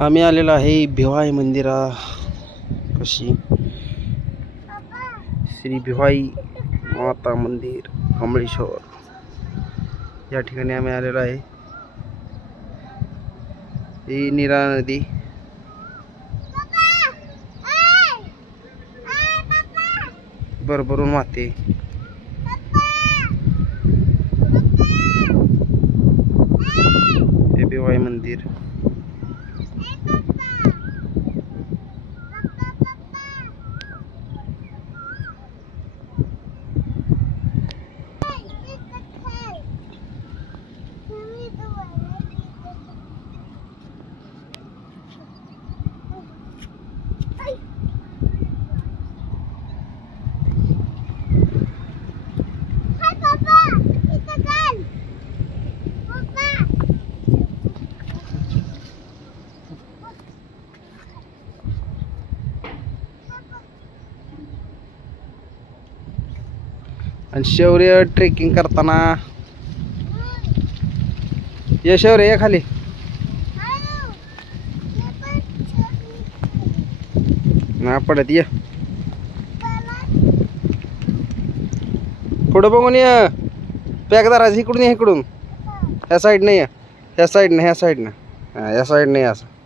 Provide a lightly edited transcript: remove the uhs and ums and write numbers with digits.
आम्ही आलेलो आहे भिवाई मंदिरा कशी श्री भिवाई माता मंदिर कमळेश्वर या ठिकाणी आम्ही आलेलो आहे। ही नीरा नदी भरभरून वाहते। हे भिवाई मंदिर आणि शौर्य ट्रेकिंग करताना ये शौर्य ये खाली ना पडत ये पुढे बघून ये पॅक दाराज इकडून ये इकडून ह्या साईड नाही ह्या साईड नाही ह्या साईड नाही ह्या साईड नाही असं